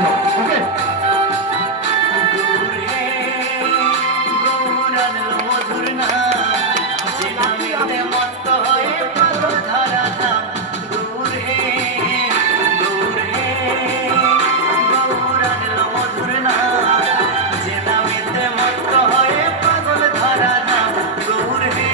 জন্য। ওকে, মত্ত হয়ে পাগল ধারা নাম গৌর হে, গৌর হে, গৌর আনলো মধুর নাম, যে নামেতে মত্ত হয়ে পাগল ধারা নাম গৌর হে।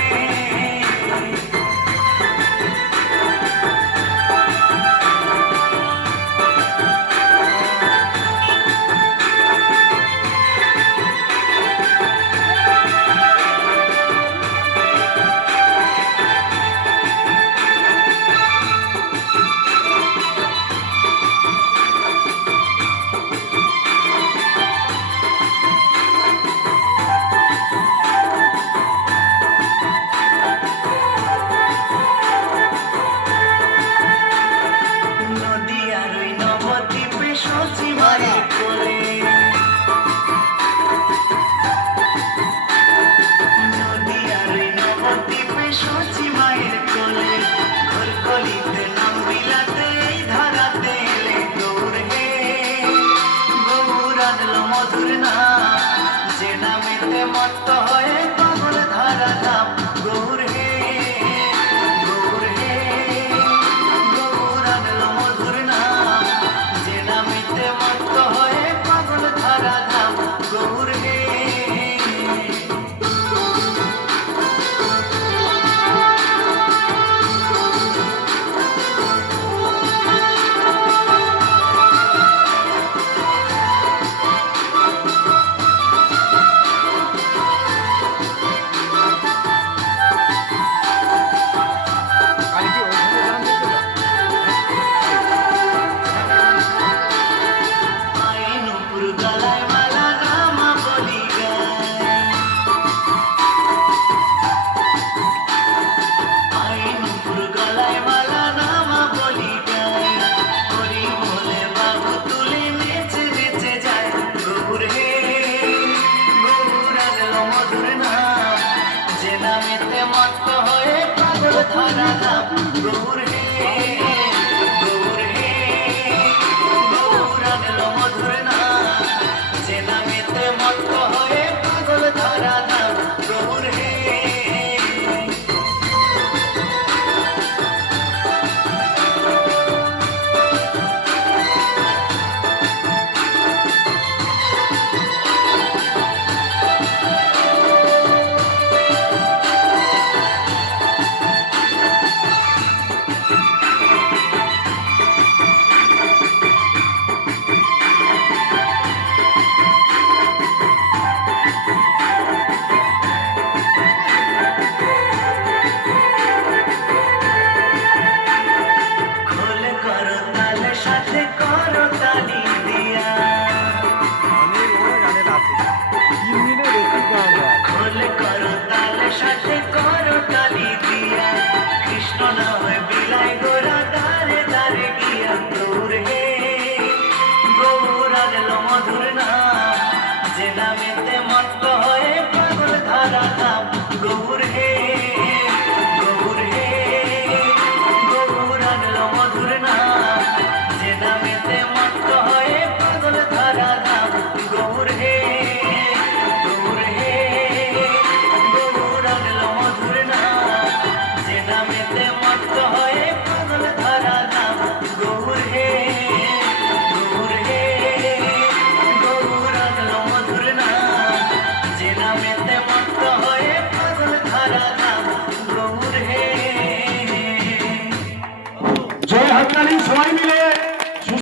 মত্ত হয়ে পাগল ধারা নাম গৌর হে, গৌর হে, গৌর আনলো মধুর নাম, যে নামেতে মত্ত হয়ে পাগল ধারা নাম গৌর হে। মত্ত হয়ে পাগল ধারা নাম গৌর হে, গৌর হে, গৌর আনলো মধুর নাম, যে নামেতে মত্ত হয়ে পাগল ধারা নাম গৌর হে, গৌর হে, গৌর আনলো মধুর নাম, যে নামেতে মত্ত হয়ে পাগল ধারা নাম গৌর হে, গৌর হে, গৌর আনলো মধুর নাম, যে নামেতে মত্ত হয়ে পাগল ধারা নাম গৌর হে। জয় হাততালি সবাই মিলে।